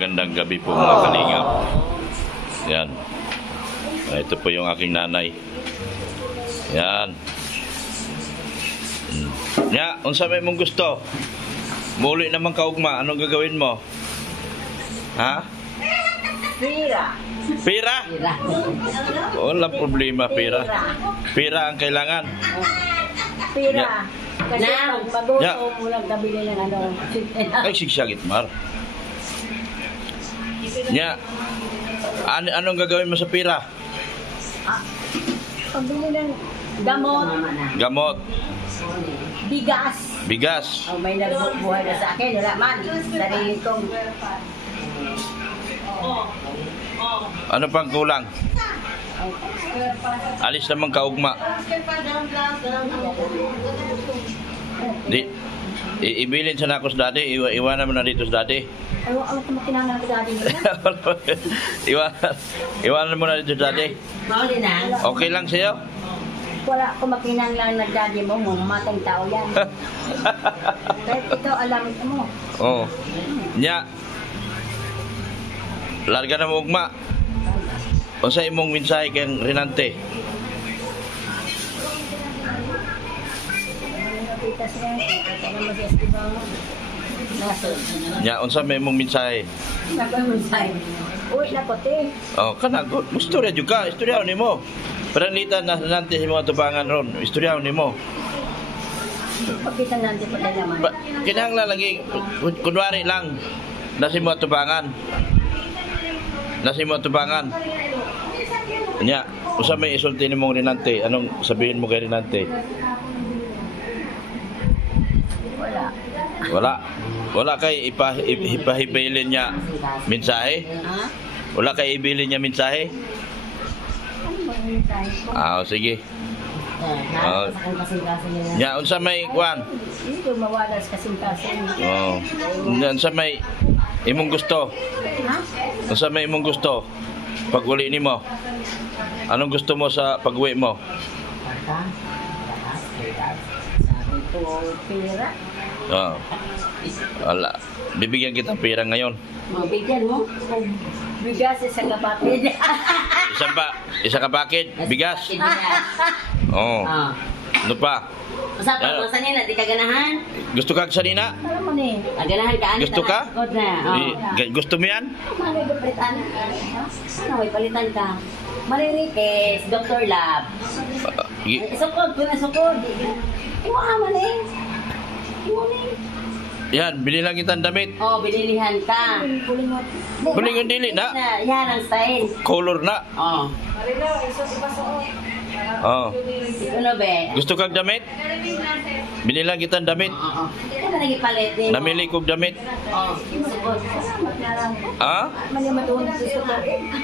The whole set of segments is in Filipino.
magandang gabi po mga kalingap. Yan. Ito po yung aking nanay. Yan. Ya, unsa may mong gusto? Muli naman kaugma, anong gagawin mo? Ha? Pira. Pira? Pira. Wala problema, pira. Pira ang kailangan. Pira. Ya. Kasi pag magutom Ya. mo lang kabili ng ano. Ay, sigsagit, Mar. Ya. Anong gagawin mo sa pira? Pabili ng gamot, Gamot, bigas. bigas. Oh, may nagbubuhay na sa akin. Wala man. Sarili kong Ano pang kulang? Alis naman kaugma. Di, ibilin sa nakos dati, iwanan mo na dito sa dati. ano ko makinangan ko dati. Iwanan mo na dito sa dati. Mauli na. Okay lang sa'yo? Wala ko makinangan na daddy mo. Mamatang tao yan. Kahit ikaw alam mo. Oo. Nya. Larga na mo ugma. O sa imong mensahe kang Renante? Nya, unsa may imong mensahe? Uy, nakote. Oh, kana gusto ra jud ka, istoryaon nimo. Paranlitan na Renante sa mga tubangan ron, istoryaon nimo. Pagkita natin pa na naman. Kinahanglan lagi kunwari lang nasi mo tubangan. Nasi mo tubangan. Nya, usa may isulti nimong Renante, anong sabihin mo kay Renante? Wala. Wala. Wala kay ipahibilin niya mensahe? Ha? Wala kay ibilin niya mensahe? Ano ba yung tayo? Sige. Sa kasing-kasing niya. Nya, unsa may kwan? Hindi ko mawalas kasing-kasing. Oh. Nya, unsa may imong gusto? Ha? Unsa may imong gusto? Pag-uli nimo. Anong gusto mo sa pag-uwi mo? Bata? Sabi ko, pera. Oh. Wala. Bibigyan kita pera ngayon. Mabigyan mo? Bigas sa kapatid. Isa ka bakit? Bigas. Oh. Ah. Ano pa? Usa pa mo sanina di ka ganahan? Gusto ka sa nina? Ano mo ni? Ganahan ka ani Gusto ka? God na. Gusto mo yan? Ano yung palitan? Ano may palitan ka? Maririkes, Dr. Lab. Sukod ko na sukod. Imo aman eh. Imo ni. Yan, bili lang kitang damit. Oh, binilihan ka. Bulingot. Bulingon dili na. Yan ang style. Color na. Oh. Oh. Ano be? Gusto kang damit? Bili lang kitang damit. Oo. Hindi ka lagi palit din. Namili kong damit. Oh, sukod. Ha? Mali madunod sa suko.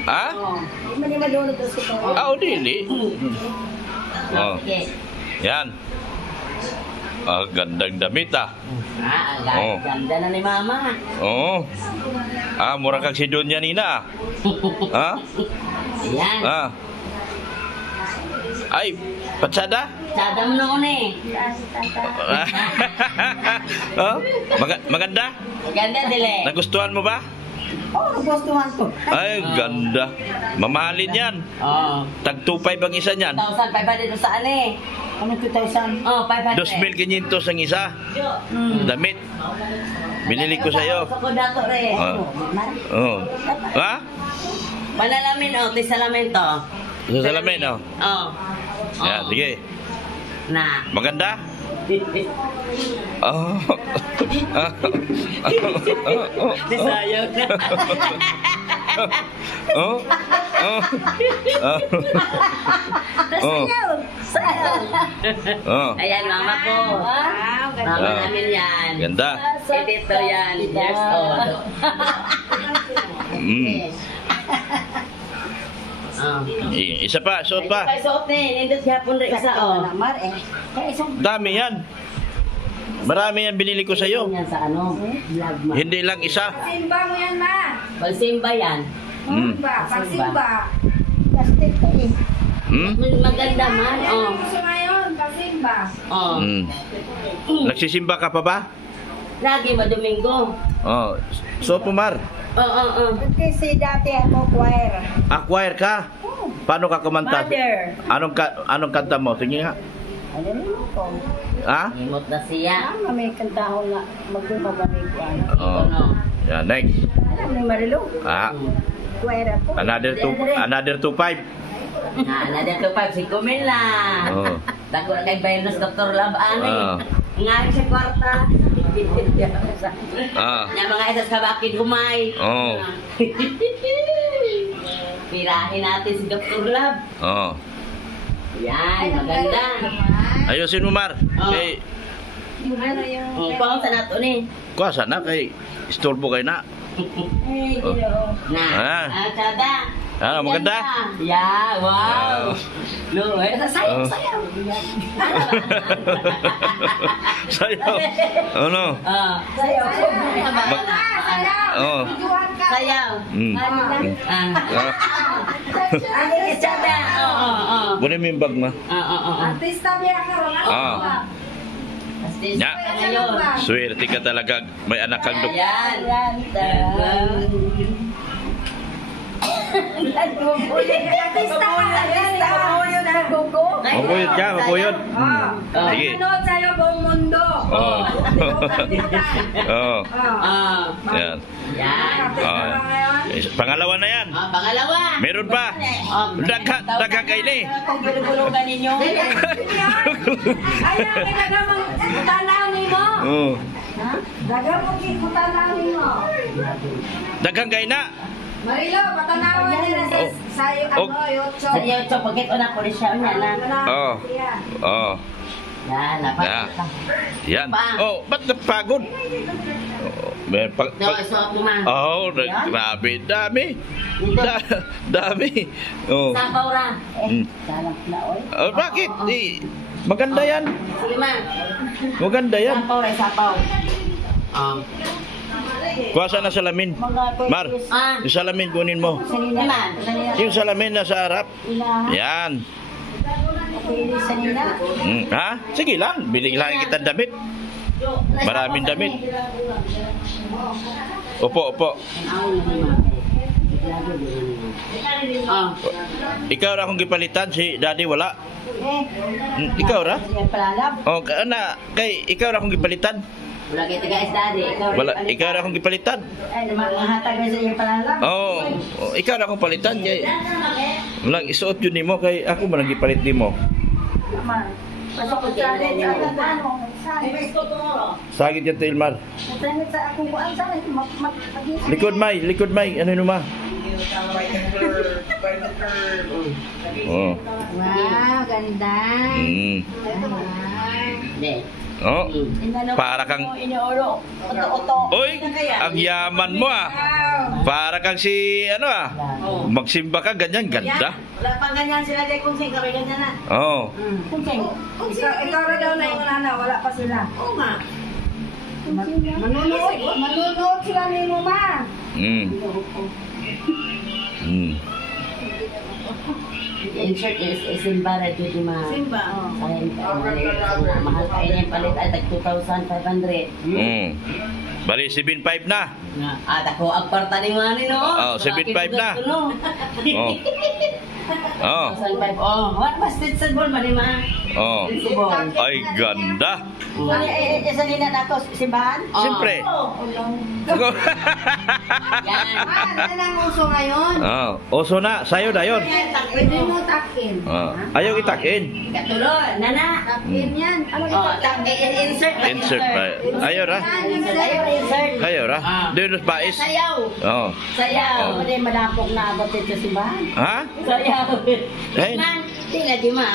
Ha? Oh. Mali madunod sa suko. Ah, dili. Oh. Okay. Yan. Ah, gandang damit ah. Ang ganda na ni Mama. Oo. Ah, mura kang si Donya Nina. Ha? Ayan. Ah. Ay, patsada? Sada mo noon eh. Oh, maganda? Ganda dili. Nagustuhan mo ba? Oh, nagustuhan ko. Ay, ganda. Mamahalin yan. Oh. Tag 2.5 ang isa niyan. 1,500 doon saan eh. Ano 2,000? Oh, 500. 2,500 ang isa. Damit. Binili ko sa'yo. Sa dato rin. Oh. Ha? Panalamin oh, tisalamin to. Sa salamin, oh. Oh. Yan, sige. Na. Maganda? Oh. Disayaw na. Oh. Oh. Oh. Oh. Ayan, mama ko. Mama namin yan. Ganda. Dito yan, years old. Isa pa, suot pa. Kay suot ni, nindot yapon rin isa oh. Mar eh. Dami yan. Marami yan binili ko sa iyo. Yan sa ano, vlog ma. Hindi lang isa. Simba mo yan, ma. Pagsimba yan. Pagsimba. Plastic ka eh. Maganda man, oh. Gusto ngayon, pagsimba. Oh. Nagsisimba ka pa ba? Lagi ma Domingo. Oh. So, Pumar. Oo. Kasi dati ako choir. Acquire ka? Paano ka kumanta? Mother. Anong kanta mo? Sige nga. Alam mo ko. Ha? Imot na siya. May kantahon na magbumagamit ko. Oh. Ano? Yeah, next. Alam ni Marilu. Ah, Choir ako. another 2-5. Na dito 5 mil na. Oh. Dako na kay Venus Dr. Lab ani. Ah. Nga sa kwarta. Ah. Nya mga isas ka bakit humay. Oh. Pirahin natin si Dr. Lab. Oh. Yan, maganda. Ayusin mo, Mar. Oh. Kay, Ano yung... Pang sa nato ni. kuha sana kay istorbo kay na. Eh, Ginoo. Na. Ah. Kada. Ah, maganda. Yeah, wow. No, sayaw, Oh. sayaw. Sayaw. Ano? Sayaw. Oh. Videohan ka. Sayaw. Mm. Ah. Ah. Ay, sada. Oo. Kunin mo yung bag mo. Oo. Artista biya ka ron. Ano Ah. ba? Nya. Ngayon. Swerte ka talaga. May anak kang dok. Ayan. Artista ka. Artista. Mabuyod ka, mabuyod. Sige. Manood sa'yo buong mundo. Oh. Oh. Ah. Yan. Yan. Artista Ah. ka ngayon. Pangalawa na yan. Pangalawa. Meron pa. Daghan kay ni. Kung gulugulugan ninyo. Ayaw, kinagamang kutanawin mo. Oh. Dagamang kutanawin mo. Daghan kay na. Marilo, patanawin nila sa Oh. YouTube. Sa iyo, chok, pagkit una ko rin siya na. Oh. Oh. Yan, Yeah. Yan. Oh, ba't napagod? Oh, may No, isuot mo ma. Oh, grabe. Dami. Dami. Oh. Sapaw ra. Mm. Salap na, oy. Oh, bakit? Maganda yan. Sige ma. Maganda yan. Sapaw ra, sapaw. Kuha sana salamin. Mar, yung salamin kunin mo. Iman. Yung salamin na sa harap. Yan. Pwede sa nila. Ha? Sige lang. Bili lang kita damit. Maraming damit. Opo, opo. Ikaw ra akong gipalitan, si daddy wala. Ikaw ra? Yan palalab. Oh, kay ikaw ra akong gipalitan. Wala kayo taga daddy. Wala, ikaw ra akong gipalitan. Ay, mahatag na sa iyong palalab. Oh, ikaw ra akong palitan kay. Wala isuot yun nimo kay ako man gipalit nimo. Pasok ko sa akin. Ano? Sagit yan to Ilmar. Natanit sa akong kuan sana. Likod may, ano yun ma? Oh. Wow, ganda. Mm. Oh. Para kang Inioro. Oto-oto. Oy, ang yaman mo ah. Para kang si ano ah. Magsimba ka ganyan, ganda. Wala pang ganyan sila kay kung sing kami ganyan na. Oh. Ikaw rin daw na yung nana, wala pa sila. Oo nga. Manunood sila ni mo ma. Mm. Mm. Insert is Simba rin dito ma. Simba. Mahal kayo yung palit ay tag 2,500. Mm. Bali 7.5 na. Ako ang parta ni Manny no. Oh, 7.5 na. Oh. Oh. 2,500. Oh, what basted sa ball man ni ma? Oh. Ay ganda. Isa nila na ako, simbahan? Siyempre. Yan. Ano ang uso ngayon? Oh, oso na, sayo na yun. Pwede mo takin. Oh. Ayaw itakin. Katulad, nana. Takin yan. Ano Oh, insert. Insert pa. Ayaw ra. Insert. Ayaw ra. Doon bais. Sayaw. Oh. Sayaw. Hindi malapok na agad dito sa simbahan. Ha? Sayaw. Eh? Man, tingnan di ma.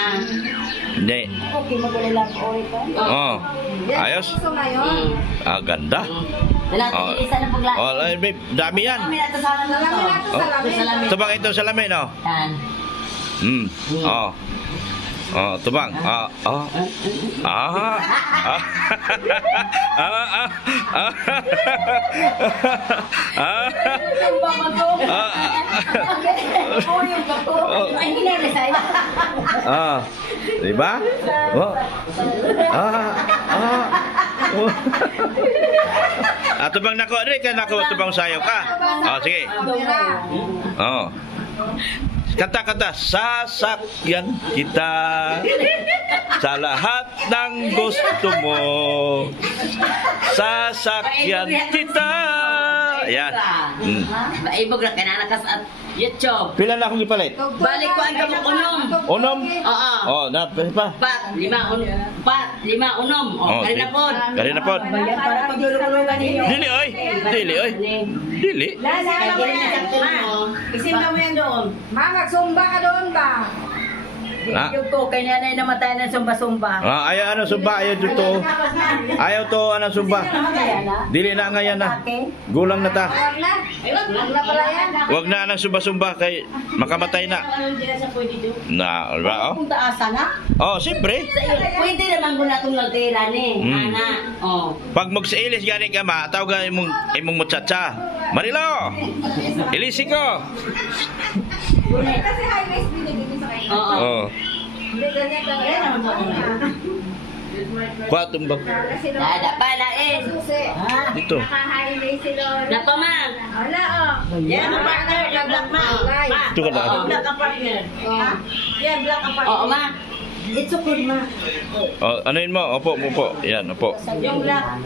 Hindi. Okay, magulo lang ko ito. Oh. Ayos. uso ngayon? Ah, ganda. Wala, Oh. isa na pagla. Oh, ay, babe, dami yan. Kami nato sa alam Salamin nato Oh. salamin. Tubang ito sa lamin, oh. Yan. Hmm. Oh. Oh, tubang. Ah, oh. Ah. Ah. Ah. Ah. Ah. Simba mo to. Ah. Uy, bato. Ay, hindi na sa'yo. Ah. Diba? Oh. Ah. Ah. Tubang nako, dili ka nako tubang sayo ka. Oh, sige. Oh. Kata-kata, sasakyan kita sa lahat ng gusto mo. Sasakyan kita. Ayan. Ibog na kinanakas at YouTube. Pila na akong ipalit? Balik ko ang kamok unom. Unom? Oo. Oh, na pa. 4, 5 unom. Oh, Kali na po. Kali na po. Para pagdulong-dulungan ninyo. Dili oy. Dili oy. Dili. Isimba mo yan doon. Ma, magsumba ka doon ba? Na. Yung ko, kay nanay namatay ng sumba-sumba. Ayaw ano sumba, ayaw dito. Ayaw to ano sumba. Dili na ngayon na. Gulang na ta. Huwag na. Huwag na pala yan. Wag na nang sumba-sumba kay makamatay na. Na, ba? Oh. Kung taasa na? Oh, siyempre. Pwede naman ko na itong nagtira ni. Ana. Oh. Pag magsailis gani ka ma, tawag imong muchacha. Marilo. Ilisi ko. Kasi high-waist binibigay sa kayo. Oo. Oh. Hindi, ganyan ka ngayon. Kwatong ba? Kasi no, Dada pa na eh. susi. Dito. Naka-high-waist si Lord. Napa ma. Wala, oh. Yan ang partner. Black ma. Ito ka na. Oo, black ang partner. Oh. Yan, black ang Oo ma. It's okay ma. Oh, ano yun mo? Opo, opo. Yan, opo. Yung black.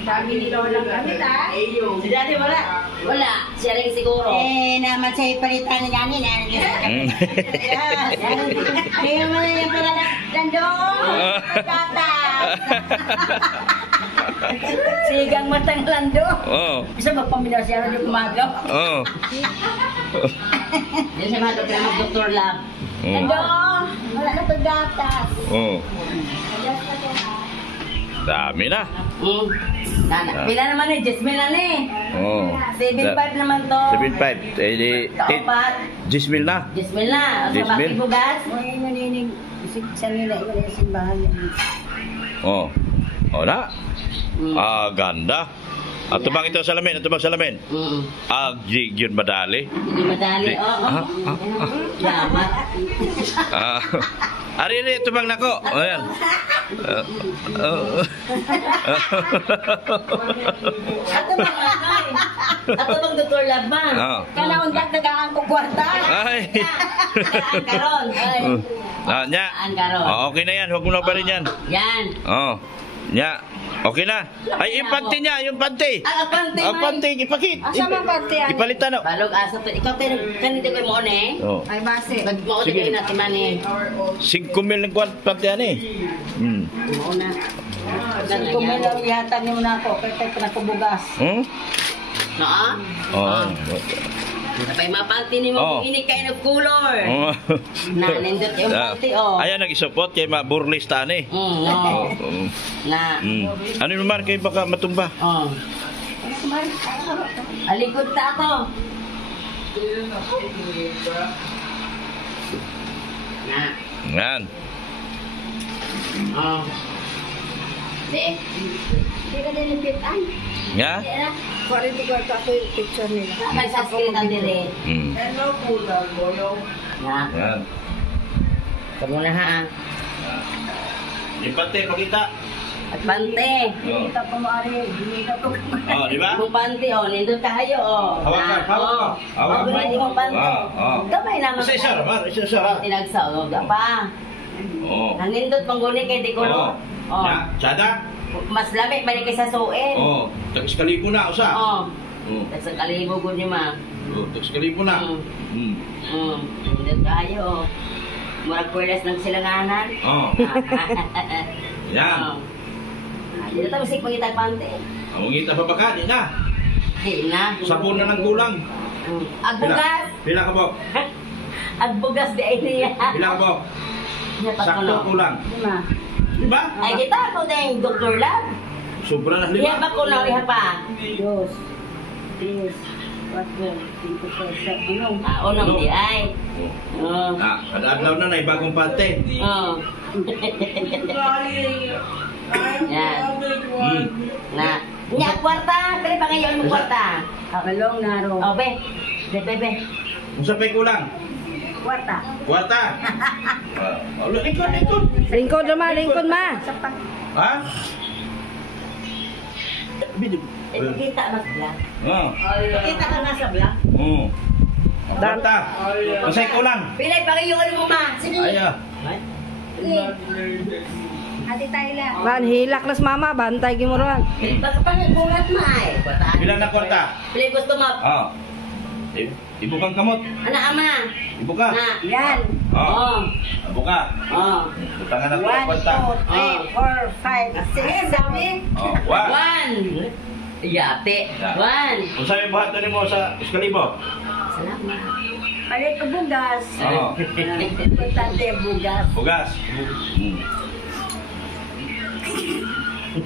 Sabi ni Lola gamit, ha? Si Daddy wala. Wala. Siya rin siguro. Naman sa'yo palitan ni Gani na. Kaya mo na yung pala landong. Tata. Sigang matang landong. Oh. Bisa magpamilaw siya rin yung kumagaw. Oh. Yan siya mga doktor ng Dr. Lab. Landong. Wala na pagdatas. Oh. Dami na. Nana. Pila naman eh. Jasmine na eh. Oh. 7.5 naman to. 7.5. Eh, di, Kaopat. Gismil na. Jasmine na. Sa Jasmine. bakibugas. May naninig. Sa nila yung simbahan. Oh. Oh na. Ganda. At tubang ito salamin, at tubang salamin. Yun madali. Hindi madali. Oo. Yamat. Ari rin, tubang nako. O yan. Ato bang lakay? Ato bang Dr. Lab ma? Kanaon dak nagaan ko kwarta. Ay. Ang karon. Nya. Ang karon. Okay na yan, huwag mo na pa rin yan. Yan. Oh. Nya. Okay na. Ay, yung panty niya, yung panty. Ang panty Ang panty, ipakit. Asa man panty yan? Ipalitan na. Balog asa to. Ikaw tayo kanito ko mo ne. Oh. Ay, base. Nagmo Sige. din natin man eh. 5 mil ng panty yan eh. Mo na. Kumilaw yata ni mo na ako. Kaya tayo pinakubugas. Hmm? No? Oo. Napay mapanty ni Oh. mo ini kay ng color. Oo. Na nindot yung panty oh. Ayan, nag-isupot kay ma-burlis tani. No. Na. Ano yung man kayo baka matumba? Oh. Alikod ta ako. Na. Yan. Oh. De. Hindi ka nilipit ay. Nga? 44 ako yung picture nila. May saskrit ang dire. Na. Yan. Kamu na ha. Yung panty, pakita. At pante. Hindi ka kumari. Hindi ka kumari. Oh, di ba? Yung pante oh, nindot tayo oh. Hawak ka, hawak ka. Hawak ka. Hawak mo pante. Gamay naman. Isa-isa naman, isa-isa. Tinagsaw, pa. Oo. Nanindot pangguni kay di ko no. Oh. Ya, sada? Mas lamig balik kay sa suin. Oo. Tagis kalibo na, usa. Oh. Oo. Sa kalibo ko ni ma. Tagis kalibo na. Nindot tayo. Murag kuwelas ng silanganan. Oo. Yan. Dito tayo musik pangitag pante. Ang ngita pa baka, di na. Di na. Sabon na ng kulang. Agbugas. Pila ka po? Agbugas di ay niya. Pila ka po? Sakto kulang. Lima. Diba? Ay kita ko din Dr. Lab. Sobra na Iha lima. ba ko na iha pa? Dos. Tres. Cuatro. Cinco. Seis. Ano? Unang di ay. Oh. Kada adlaw na na bagong pante. Oh. Yan. Na. Nya kwarta, dali pa ngayon mo kwarta. Akalong naro. Oh, be. Be. Unsa pa'y kulang? Kwarta. Kwarta. Lingkod. Lingkod naman, lingkod ma. Ha? Kita na sa vlog. Oh. Kita ka na sa vlog. Kwarta. Unsay kulang? Pilay pa kayo mo ma. Sige. Aya. Ate tayo lang. Ban hilak nas mama, bantay gi mo ron. Baka pa bulat ma eh. Pila na kwarta? Pilay gusto mo. Oh. Ibu kang kamot. Anak ama. Ibu ka. Na. Yan. Oh. Ibu ka. Oh. Utangan na ko 1, kwarta. 2, 3, 4, 5, 6, 7. Oh. Wa. 1. Yate. 1. Unsa may buhaton nimo sa Iskalibo? Salamat. Palit ko bugas. Oh. Importante bugas. Bugas.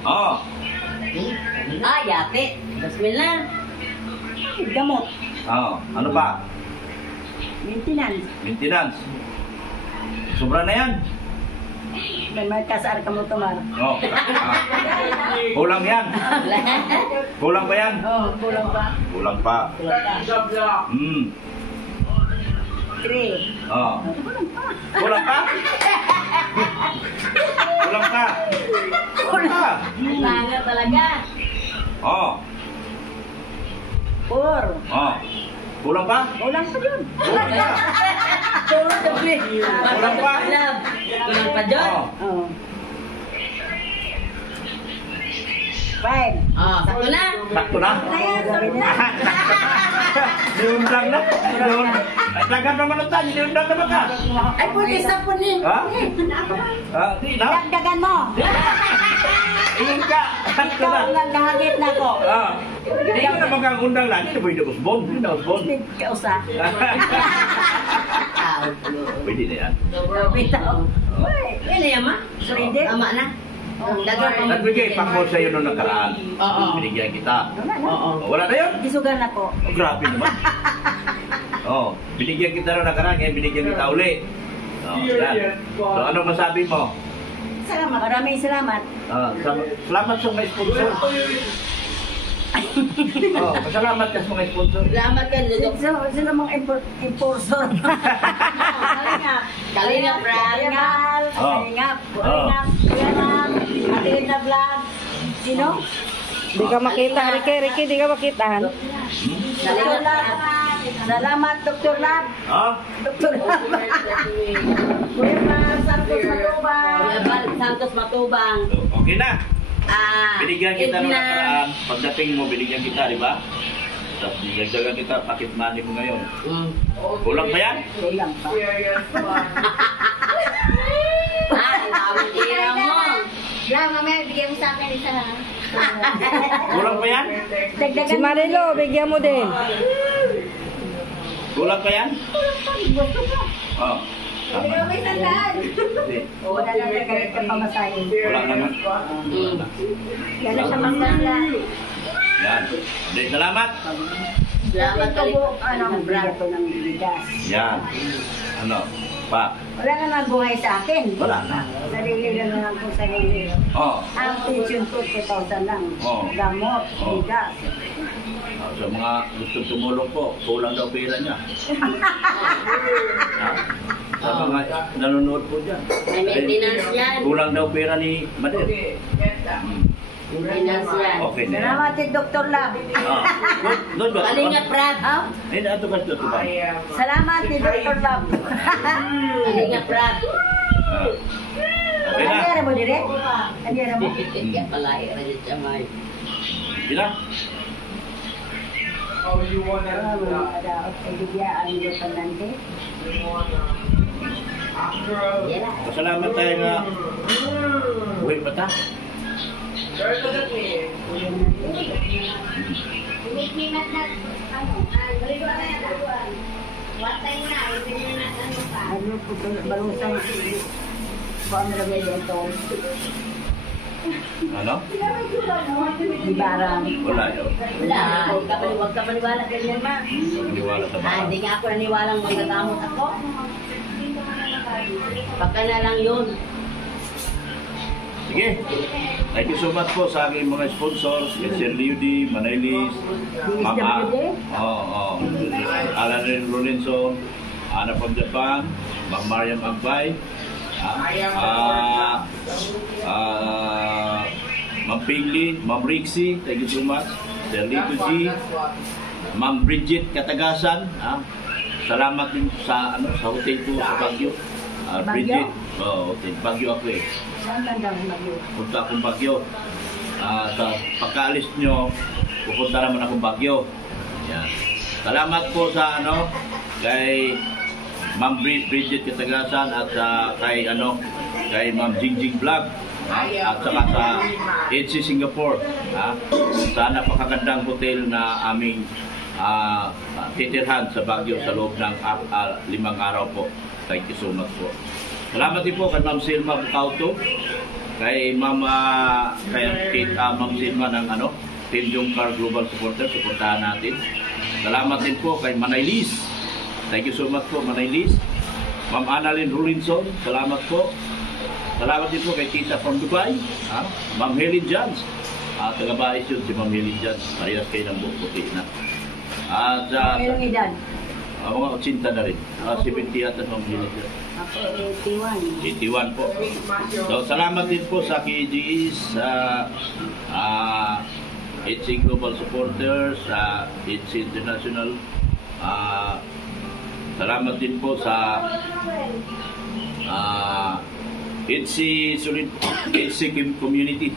Oh. Ah, yate. Bismillah. Gamot. Oh. Ano pa? Maintenance. Maintenance. Sobra na yan. May kasar ka mo tumar. Oh. Kulang yan. Kulang pa yan. Oh, kulang pa. Kulang pa. 3. Oh. Kulang pa? Kulang pa. Kulang pa. Langat talaga. Oh. 4. Oh. Kulang pa? Kulang pa yun. Kulang pa. Tulog ka, pre. Kulang pa? Kulang pa, John. Oh. Oh. 5. Ah, sakto na. Sakto na. Diundang na. Tagan naman ang tanyo. Diundang naman ka. Ay, pwede sa punin. Ha? Di na. Dagdagan mo. Iyon ka. Sakto na. Ikaw lang nahagit na ko. Hindi ka naman kang undang lang. Hindi pwede usbon. Hindi na usbon. Kausa. Pwede na yan. Bitaw. Yan na yan, ma. Pwede. Tama na. Nagbigay pa ko sa iyo noong nakaraan. Oo. Binigyan kita. Oo. Wala na yun. Gisugan ako. Grabe naman. Binigyan kita noong nakaraan, kaya binigyan kita uli. Yan. So, anong masabi mo? Salamat. Maraming salamat. Salamat sa mga sponsor. Pasalamat ka sa mga sponsor. Salamat ka, Dudok. Sino mong impulsor? Kalingap, Brad. Kalingap. Kalingap. Kalingap. Kalingap. Atin na vlog. Sino? Di ka makita, Ricky, di ka makitahan. Dr. Lab. Salamat, Dr. Lab. Dr. Lab. Kuya Mar, Santos Matubang. Santos Matubang. Okay na. Binigyan kita noong Edna. nakaraan. Pagdating mo, binigyan kita, di ba? Tapos binigyan kita, pakit money mo ngayon. Kulang pa yan? Kulang pa. Ang tawag tira mo. Lang, mamaya bigyan mo sa akin isa ha. Kulang pa yan? Dagdagan Si Marilo, bigyan mo din. Kulang pa yan? Gusto ko. Oh. Tama. May sandaan. Hindi. Wala lang na kahit ka pamasahin. Wala naman. Yan na siya magdala. Yan. Hindi, salamat. Salamat ka, Ano, bigyan ko ng bigas. Yan. Ano? Pa. Wala naman buhay sa akin. Wala na. Sarili lang naman po sarili. Ang pension ko, 2,000 lang. Oh. Gamot, Oh. bigas. Sa mga gusto tumulong po, kulang daw pera niya. Ha? Sa mga nanonood po dyan. May maintenance yan. Kulang daw pera ni Mader. Maintenance yan. Okay na yan. Salamat kay Dr. Lab. Doon ba? Kalingap, Brad. Eh, ato ka dito ba? Salamat kay Dr. Lab. Kalingap, Brad. Okay na. Ano mo dire? Ano mo? Kaya pala, iranit siya, May. Sila? Pasalamat tayo nga. Uwi pa ta. Ano po ito? Balusan. Paano na ba ito? Ano? Di barang. Wala yun. Wala, huwag ka paniwala ganyan, ma. Maniwala sa mga. Hindi nga ako naniwalang magagamot ako. Baka na lang yun. Sige. Thank you so much po sa aking mga sponsors, Sir Liudi, Manailis, Mama, Alan Lorenzo, Ana from Japan, Ma'am Mariam Agbay, Ma'am Pingli, Ma'am Rixie, thank you so much, Sir Lito G, Ma'am Bridget Katagasan, salamat din sa sa hotel ko sa Baguio. Bridget, hotel Baguio ako eh. Punta akong Baguio. Sa pagkaalis nyo, pupunta naman akong Baguio. Yan. Salamat po sa kay Ma'am Bridget Katagasan at kay Ma'am Jingjing Vlog at saka sa EDC Singapore. Sa napakagandang hotel na aming titirhan sa Baguio sa loob ng 5 araw po. Thank you so much po. Salamat din po kay Ma'am Silma Bucauto, kay Ma'am Silma ng Team Jungkar Global Supporter, suportahan natin. Salamat din po kay Manailis. Thank you so much po, Manailis. Ma'am Annalyn Rolinson, salamat po. Salamat din po kay Tita from Dubai, Ma'am Helen Jans. Taga-Bais yun si Ma'am Helen Jans. Parehas kayo ng buong puti na. At Ilang edad? mga 80 na rin. 70 yata Ma'am Helen Jans. Ako 81. 81 po. So, salamat din po sa KGS, sa HC Global Supporters, sa HC International. Salamat din po sa HC Community.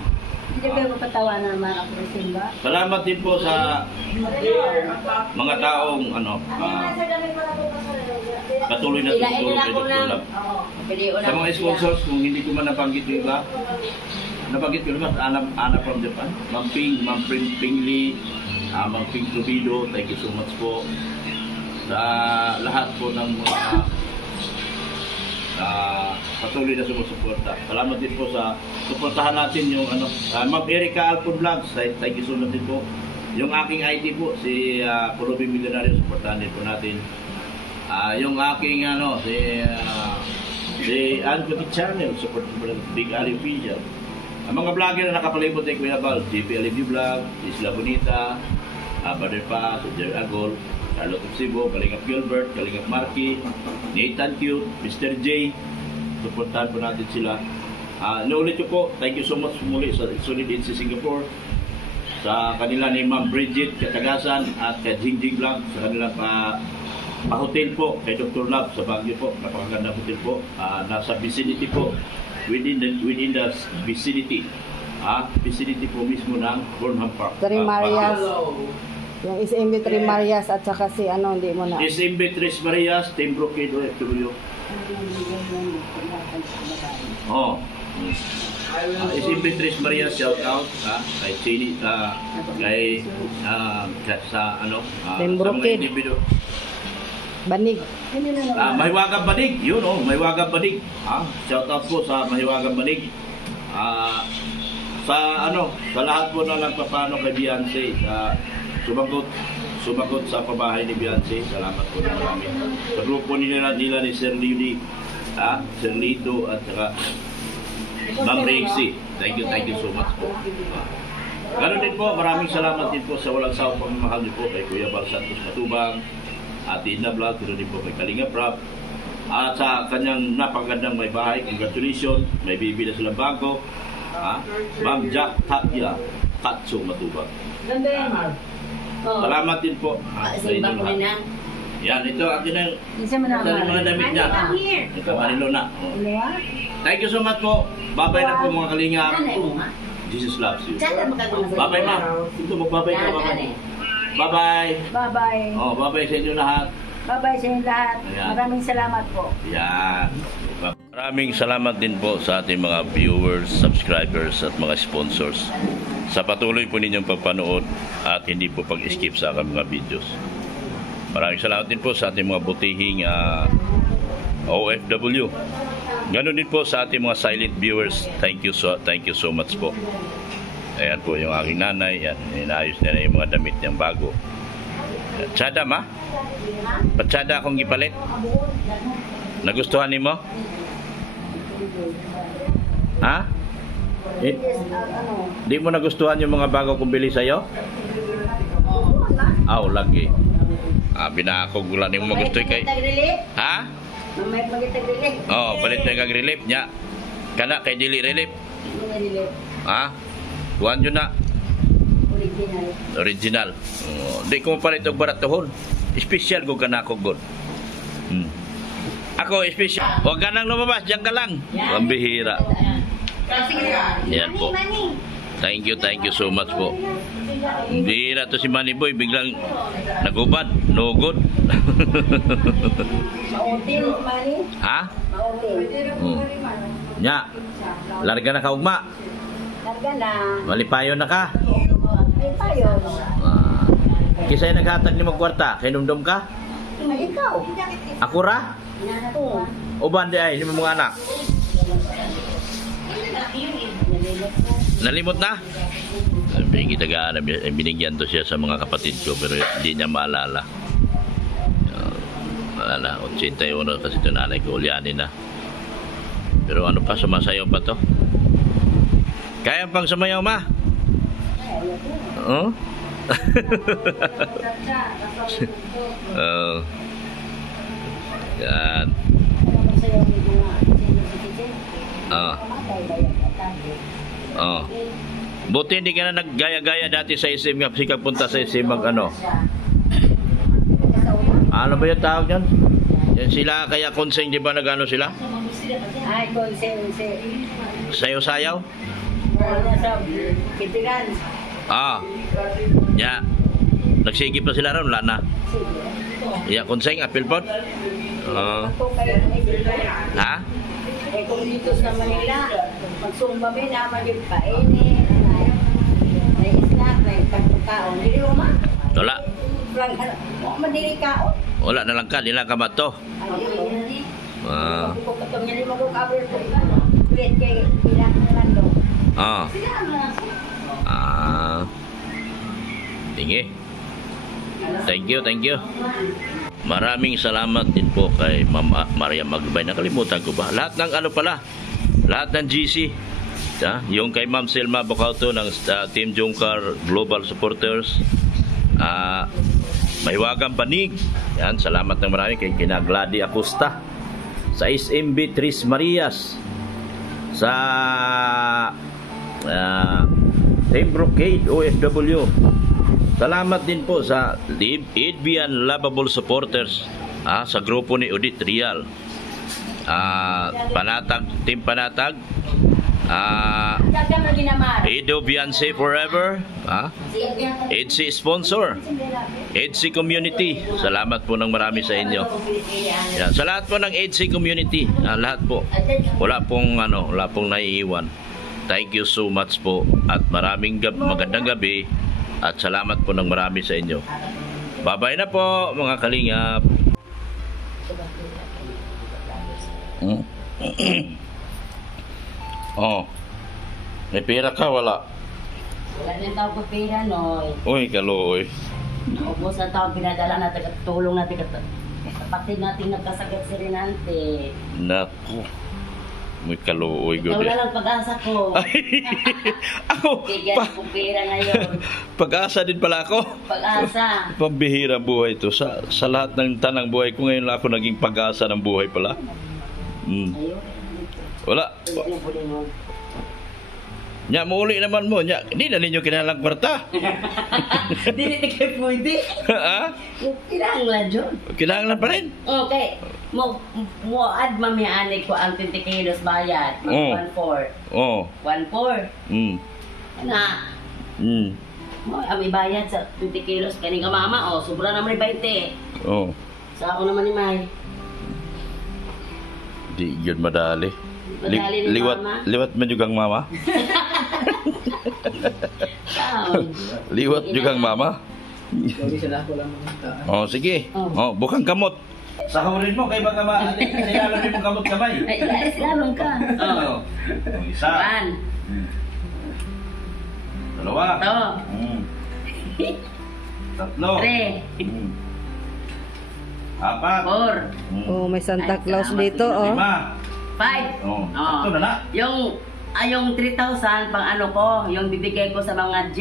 Hindi kayo mapatawanan naman ako ng Simba. Salamat din po sa mga taong patuloy na tutulong kay Dr. Lab. Sa mga sponsors, kung hindi ko man nabanggit yung iba, nabanggit ko naman, Ana from Japan, Ma'am Ping, Ma'am Pingli, Ma'am Ping Trubido, thank you so much po. Sa lahat po ng mga patuloy na sumusuporta. Salamat din po sa suportahan natin yung Ma'am Erica Alpon Vlogs, thank you so much din po. Yung aking IT po, si Pulubi Milyonaryo, suportahan din po natin. Yung aking si Anthony Channel, support po natin, Big Ali Official. Ang mga vlogger na nakapalibot ay Kuya Bal, JPLB Vlog, Isla Bonita, Brother Pa, Sir Agol, Carlo Tuxibo, Kalingap Gilbert, Kalingap Marky, Nathan Cute, Mr. J. Suportahan po natin sila. Naulit ko po, thank you so much muli sa Solid NC Singapore, sa kanila ni Ma'am Bridget Katagasan at kay Jingjing Vlog, sa kanilang pa-hotel po, kay Dr. Lab sa Baguio po, napakagandang hotel po, nasa vicinity po, within the vicinity, vicinity po mismo ng Burnham Park. Three Marias. Yung SMB Three Marias at saka si hindi mo na. SMB Tres Marias, Tembro Kedo, FW. SMB Tres Marias, shout out kay Chini, kay sa Tembro sa mga Kedo. individuo. Banig. Mahiwagang Banig, yun Mahiwagang Banig. Shout out po sa Mahiwagang Banig. Sa lahat po na nagpapano kay Beyonce, sumagot sa pabahay ni Beyonce. Salamat po na marami. Sa grupo nila ni Sir Liudi, Sir Lito at saka Ma'am Rixie. Thank you so much po. Ganoon din po, maraming salamat din po sa walang sawang pagmamahal din po kay Kuya Bal Santos Matubang, Ate Ina Vlog, ganoon din po kay Kalinga Prab, at sa kanyang napakagandang may bahay. Congratulations, may bibi na silang bago. Ma'am Jack Tatya Katso Matubang. Salamat din po sa inyo lahat. Yan, ito akin na mga damit niya. Ito, Marilo na. Thank you so much po. Bye-bye na po mga kalinga. Jesus loves you. Bye-bye ma. Ito, magbabay ka. Bye-bye. Bye-bye. Bye-bye sa inyo lahat. Bye-bye sa inyo lahat. Ayan. Maraming salamat po. Yan. Maraming salamat din po sa ating mga viewers, subscribers at mga sponsors sa patuloy po ninyong pagpanood at hindi po pag-skip sa aking mga videos. Maraming salamat din po sa ating mga butihing OFW. Ganon din po sa ating mga silent viewers. Thank you so much po. Ayan po yung aking nanay. Yan, inaayos na yung mga damit niyang bago. Tsada ma? Patsada akong gipalit? Nagustuhan ni mo? Ha? Eh, di mo nagustuhan yung mga bago kong bili sa'yo? Aw, lagi. Binakog lang yung magustoy kay... Ha? Mamay magitag-relief. Oh, palit na kag relief nya. Kana kay dili relief. Ha? Kuan yun na. Original. Original. Di ko palit og baratohon. Special ko kana ko god. Ako special. Huwag ka nang lumabas, diyan ka lang. Pambihira. Yan po. Thank you so much po. Bihira to si Manny Boy, biglang nagubad, no good. Mautin, Mani. Ha? Mautin. Nya. Larga na ka ugma. Larga na. Malipayon na ka. Ay, tayo. Kisay naghatag ni mo kwarta, kay numdum ka? Ay, ikaw. Ako ra? Oo. Uban di ay, ni mga anak. Nalimot na? Binigyan to siya sa mga kapatid ko pero hindi niya maalala. Maalala, 81 kasi ito nanay ko, ulyanin na. Pero ano pa, sumasayaw pa to? Kaya pang sumayaw, ma? Oh? Yan. Buti hindi ka na naggaya-gaya dati sa SM nga kasi punta sa SM mag ano. Ano ba yung tawag yan? Yan sila kaya konseng, di ba nagano sila? Ay, konseng. Sayo-sayaw? Sa kitiran. Ya. Nagsigip pa sila ron, wala na. Ya, konseng, apil po? Ha? Eh, kung dito sa Manila, magsumba may naman yung painin, may snack, may pagkakaon. Hindi mo ma? Wala. Mandiri kaon. Wala na lang ka, di lang ka mato. Kung katong yan mo kung cover ko, wait kay ilang naman do. Tingi. Thank you. Maraming salamat din po kay Ma'am Maria Magbay. Nakalimutan ko ba? Lahat ng ano pala, lahat ng GC. Yung kay Ma'am Selma Bocauto ng Team Jungkar Global Supporters. Mahiwagang Banig. Yan, salamat ng marami kay Kina Glady Acosta. Sa SMB Tris Marias. Sa Team Brocade OFW. Salamat din po sa Edbian Lovable Supporters sa grupo ni Odit Rial. Panatag, Team Panatag. Edo Bianse Forever. EDC Sponsor. EDC Community. Salamat po ng marami sa inyo. Yan. Sa lahat po ng EDC Community. Lahat po. Wala pong naiiwan. Thank you so much po. At maraming magandang gabi. At salamat po ng marami sa inyo. Bye-bye na po mga kalingap. May pera ka wala? Wala na tao ko pera, Noy. Uy, kaloy. Ubos na tao pinadala natin at tulong natin at kapatid natin nagkasagad si Renante. Naku. May kaloy. Ikaw na lang pag-asa ko. Ako. Bigyan ko pera ngayon. Pag-asa din pala ako. Pag-asa. Pambihira buhay to. Sa lahat ng tanang buhay ko ngayon lang ako naging pag-asa ng buhay pala. Ayun. Wala. Nya, muuli naman mo. Nya, hindi na ninyo kinalang kwarta. Hindi kayo pwede. Ha? Kinahanglan dyan. Kinahanglan pa rin. Okay. Mo add mamianig ko ang 20 kilos bayad. 1-4. 1-4. Na. Mo ang ibayad sa 20 kilos kaning ka mama. Sobra naman ni 20. Sa ako naman ni May. Di yun madali. Madali ni mama. Liwat man jugang mama. Liwat jugang mama. Sige. Bukang kamot. Sahurin mo kay baka ilalim mo kamot kamay. Ay, slalom ka. Isa. 2. 3. 4. May Santa Claus dito, 5. 5. Ito na na. Yung yung 3,000 pang ano ko, yung bibigay ko sa mga J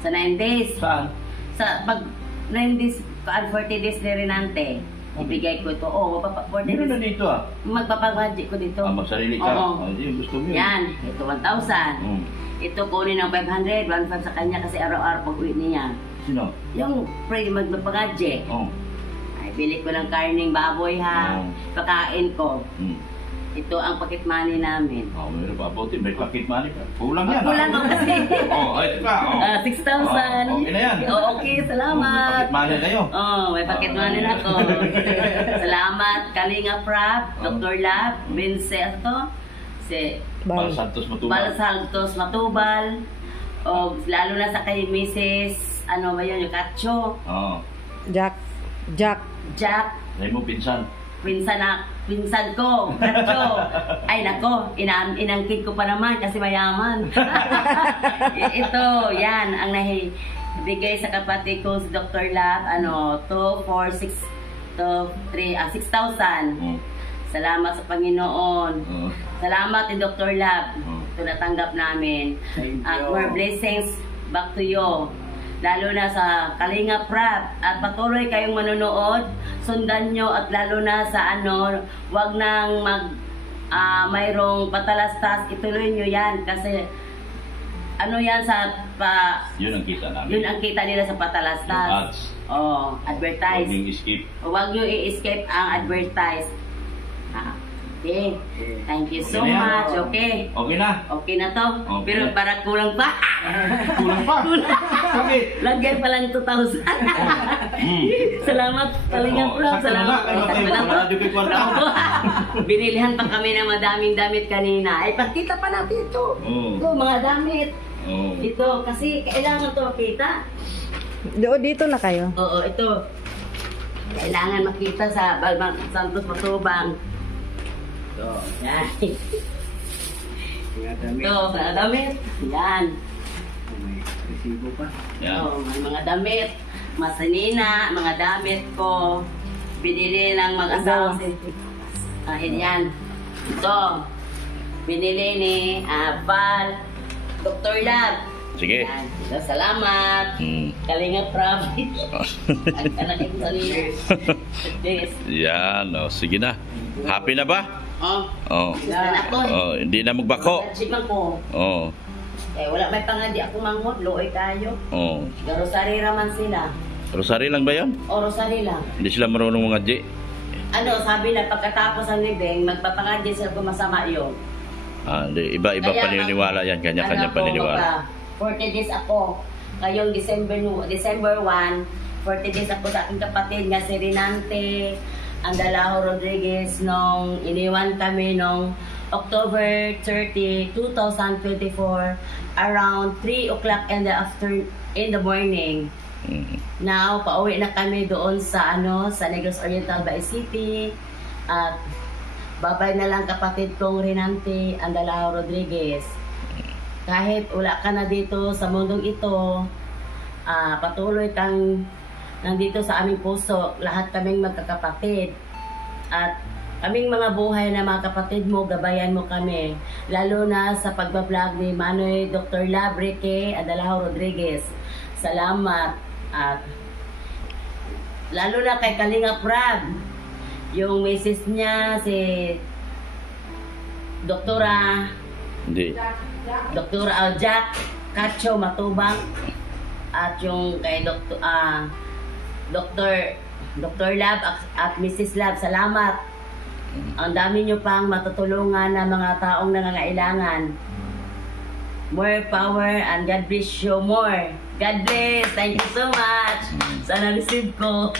sa 9 days. Saan? Sa pag 9 days, 40 days ni Renante, ibigay ko ito. Oo, 40 Meron na days. dito ah. Magpapagaji ko dito. Magsarili ka. Oo. Yung gusto mo yun. Yan, ito 1,000. Mm. Ito kunin ng 500, 1,500 sa kanya kasi araw-araw pag uwi niya. Sino? Yung pwede magpapagaji. Oh. Ay, bili ko ng karning baboy ha. Oo. Pakain ko. Mm. Ito ang pocket money namin. Oh, meron pa. Buti, may pocket money ka. Kulang yan. Kulang ah. ako kasi. Oh, ay, ito ka. Oh. 6,000. Oh, okay na yan. Oh, okay, Oh, salamat. may pocket money kayo. Oh, may pocket money na ako. Salamat, Kalinga Prab, Dr. Lab, Vince, to? Si Bal Santos Matubal. Bal Santos Matubal. O lalo na sa kay Mrs. Ano ba yun, yung Katcho, Oh. Jack. Jack, Dahil mo pinsan. pinsan ko, Katcho. Ay nako, inangkin ko pa naman kasi mayaman. Ito, yan, ang bigay sa kapatid ko si Dr. Lab, 6,000. Oh. Salamat sa Panginoon. Oh. Salamat ni Dr. Lab. Oh. Ito natanggap namin. At more blessings back to you. Lalo na sa Kalinga Prab. At patuloy kayong manonood. Sundan nyo at lalo na sa wag nang mayroong patalastas. Ituloy nyo yan kasi yan Yun ang kita namin. yun ang kita nila sa patalastas. Yung ads. Oh, advertise. Huwag niyong skip. Huwag nyo i-escape ang advertise. Okay. Thank you so Okay na yan. much. Okay. Okay na. Okay na to. Okay. Pero para kulang pa. Kulang pa. Bakit? Lagyan pa lang 2,000. Salamat. Kalinga Oh, Prab. sakto na Salamat. nga. Ano tayo? Sakto lang Wala din kay kwarta. Binilihan pa kami ng madaming damit kanina. Ay, pagkita pa natin ito. Oh. Ito, mga damit. Oh. Ito, kasi kailangan to makita. Dito na kayo. Oo, ito. Kailangan makita sa Balbang Santos Matubang. Yan. Ito, mga damit. Yan. Yan. Oh, may mga damit. Masanina, mga damit ko. Binili ng mag-asawa si... yan. Ito. Binili ni Val. Dr. Lab. Sige. Yan. Ito, salamat. Kalinga Prab. Ang anak ko sa Yes. Yan. Oh, sige na. Happy na ba? Oh. Oh. Gusto na ko. Oh, hindi na magbako. Chiman ko. Oh. Wala may pangadi ako manghod. Looy tayo. Oh. Rosary raman sila. Rosary lang ba yan? O Rosary lang. Hindi sila marunong mga J. Sabi na pagkatapos ang libing, magpapangadi sila kung masama yun. Hindi. Iba-iba Kaya paniniwala yan. Kanya-kanya paniniwala. 40 days ako. Ngayong December 1, 40 days ako sa aking kapatid nga si Renante Andalaho Rodriguez nung iniwan kami nung October 30, 2024 around 3 o'clock in the morning. Now, pauwi na kami doon sa sa Negros Oriental Bay City at babay na lang kapatid kong Renante Andalaho Rodriguez. Kahit wala ka na dito sa mundong ito, patuloy kang nandito sa aming puso. Lahat kaming magkakapatid. At kaming mga buhay na mga kapatid mo, gabayan mo kami. Lalo na sa pagbablog ni Manoy Dr. Labrique Andalaho Rodriguez. Salamat. At lalo na kay Kalinga Prab. Yung misis niya, si Doktora Jack Katcho Matubang. At yung kay Dr. Lab at Mrs. Lab, salamat. Ang dami nyo pang matutulungan ng mga taong nangangailangan. More power and God bless you more. God bless. Thank you so much. Sana receive ko.